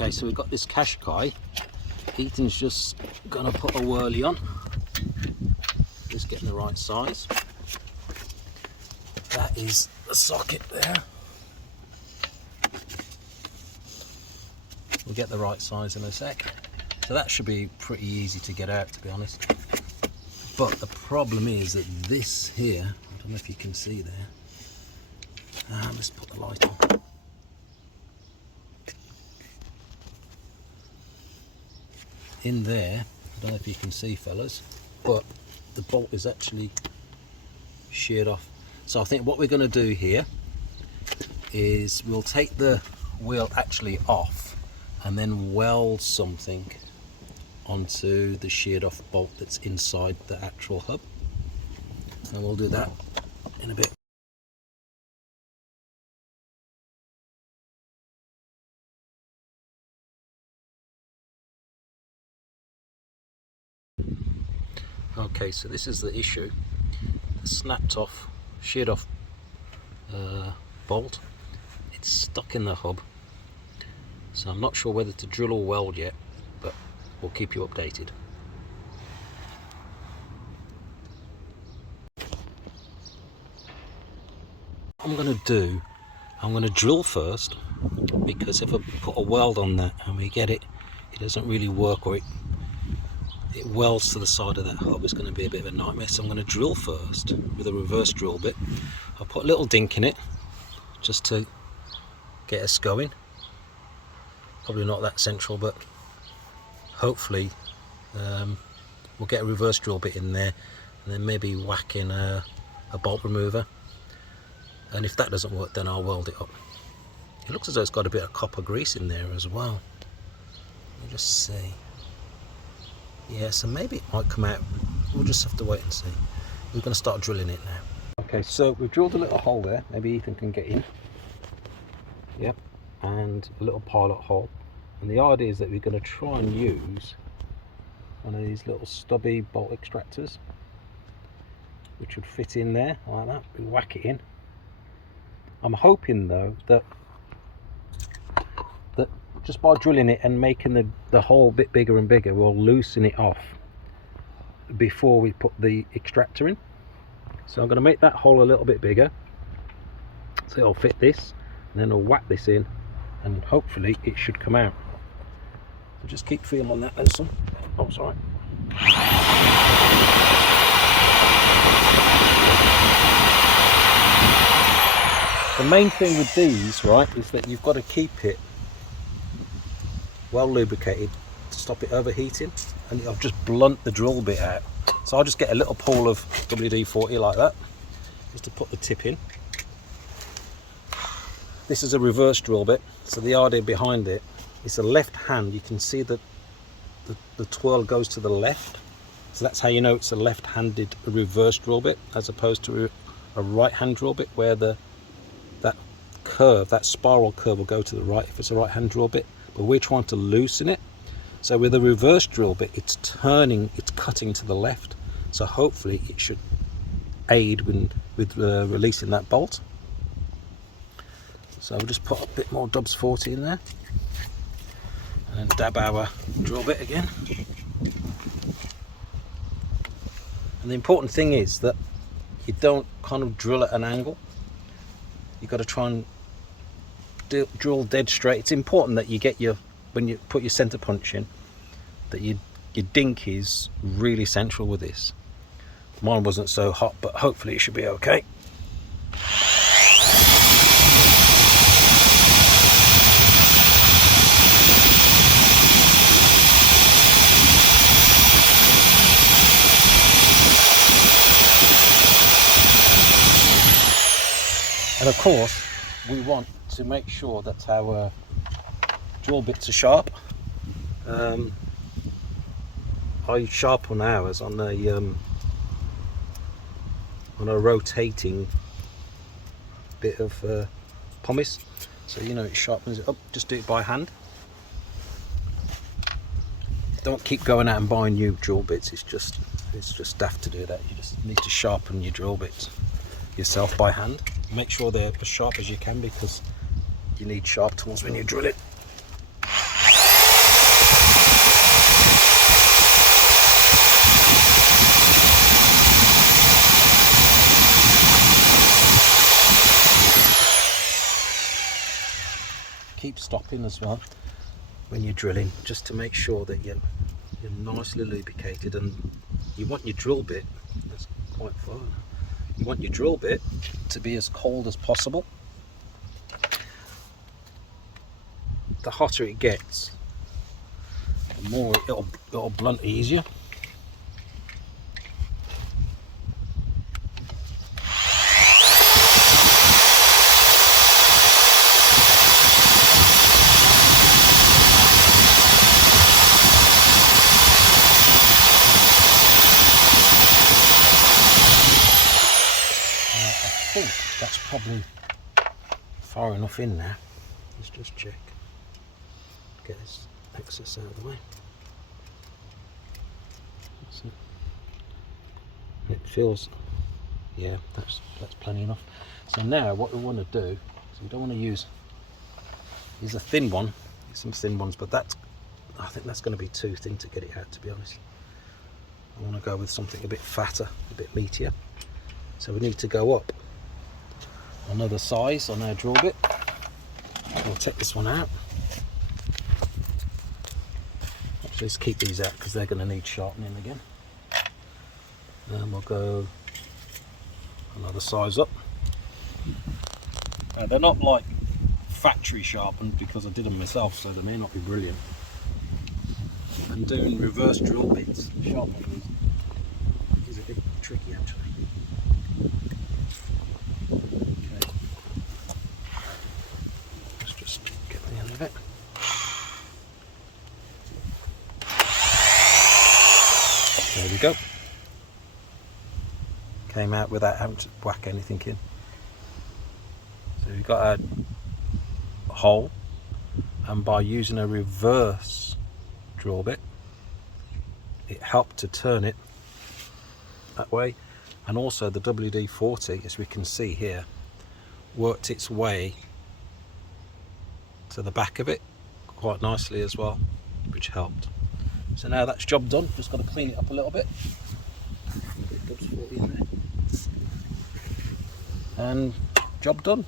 Okay, so we've got this Qashqai. Ethan's just gonna put a whirly on, just getting the right size. That is the socket there. We'll get the right size in a sec. So that should be pretty easy to get out, to be honest. But the problem is that this here, I don't know if you can see there. Let's put the light on. In there, I don't know if you can see, fellas, but the bolt is actually sheared off. So I think what we're going to do here is we'll take the wheel actually off and then weld something onto the sheared off bolt that's inside the actual hub, and we'll do that in a bit. Okay, so this is the issue. The snapped off, sheared off bolt, it's stuck in the hub, so I'm not sure whether to drill or weld yet, but we'll keep you updated. I'm going to drill first, because if I put a weld on that and we get it doesn't really work, or it welds to the side of that hub, it's going to be a bit of a nightmare. So I'm going to drill first with a reverse drill bit. I'll put a little dink in it just to get us going. Probably not that central, but hopefully we'll get a reverse drill bit in there, and then maybe whack in a bolt remover, and if that doesn't work then I'll weld it up. It looks as though it's got a bit of copper grease in there as well. Let me just see. Yeah, so maybe it might come out. We'll just have to wait and see. We're going to start drilling it now. Okay, so we've drilled a little hole there. Maybe Ethan can get in. Yep, and a little pilot hole. And the idea is that we're going to try and use one of these little stubby bolt extractors, which would fit in there like that. We whack it in. I'm hoping though that just by drilling it and making the hole a bit bigger and bigger, we'll loosen it off before we put the extractor in. So I'm going to make that hole a little bit bigger so it'll fit this, and then I'll whack this in and hopefully it should come out. So just keep feeling on that, Nelson. Oh, sorry. The main thing with these, right, is that you've got to keep it well lubricated to stop it overheating, and I've just blunt the drill bit out. So I'll just get a little pool of WD-40 like that, just to put the tip in. This is a reverse drill bit, so the idea behind it is a left hand. You can see that the twirl goes to the left, so that's how you know it's a left-handed reverse drill bit, as opposed to a right-hand drill bit where that curve, that spiral curve, will go to the right if it's a right-hand drill bit. But we're trying to loosen it, so with a reverse drill bit it's cutting to the left, so hopefully it should aid with releasing that bolt. So we'll just put a bit more Dubs 40 in there and dab our drill bit again. And the important thing is that you don't kind of drill at an angle. You've got to try and drill dead straight. It's important that you get when you put your center punch in, that your dink is really central with this. Mine wasn't so hot, but hopefully it should be okay. And of course we want to make sure that our drill bits are sharp. I sharpen ours on a rotating bit of pumice, so you know it sharpens it up. Just do it by hand. Don't keep going out and buying new drill bits. It's just daft to do that. You just need to sharpen your drill bits yourself by hand. Make sure they're as sharp as you can, because you need sharp tools when you drill it. in as well when you're drilling, just to make sure that you're nicely lubricated. And you want your drill bit, that's quite far, you want your drill bit to be as cold as possible. The hotter it gets, the more it'll blunt easier. I think that's probably far enough in now. Let's just check. Get this excess out of the way. It feels, yeah, that's plenty enough. So now what we want to do, so we don't want to use a thin one, some thin ones, but I think that's going to be too thin to get it out, to be honest. I want to go with something a bit fatter, a bit meatier. So we need to go up another size on our drill bit. We'll take this one out. Actually, let's keep these out because they're going to need sharpening again. And we'll go another size up. They're not like factory sharpened because I did them myself, so they may not be brilliant. And doing reverse drill bits, sharpening is a bit tricky actually. Okay. Let's just get the end of it. There we go. Came out without having to whack anything in. So we've got a hole, and by using a reverse drill bit, it helped to turn it that way. And also the WD-40, as we can see here, worked its way to the back of it quite nicely as well, which helped. So now that's job done. Just got to clean it up a little bit. And job done.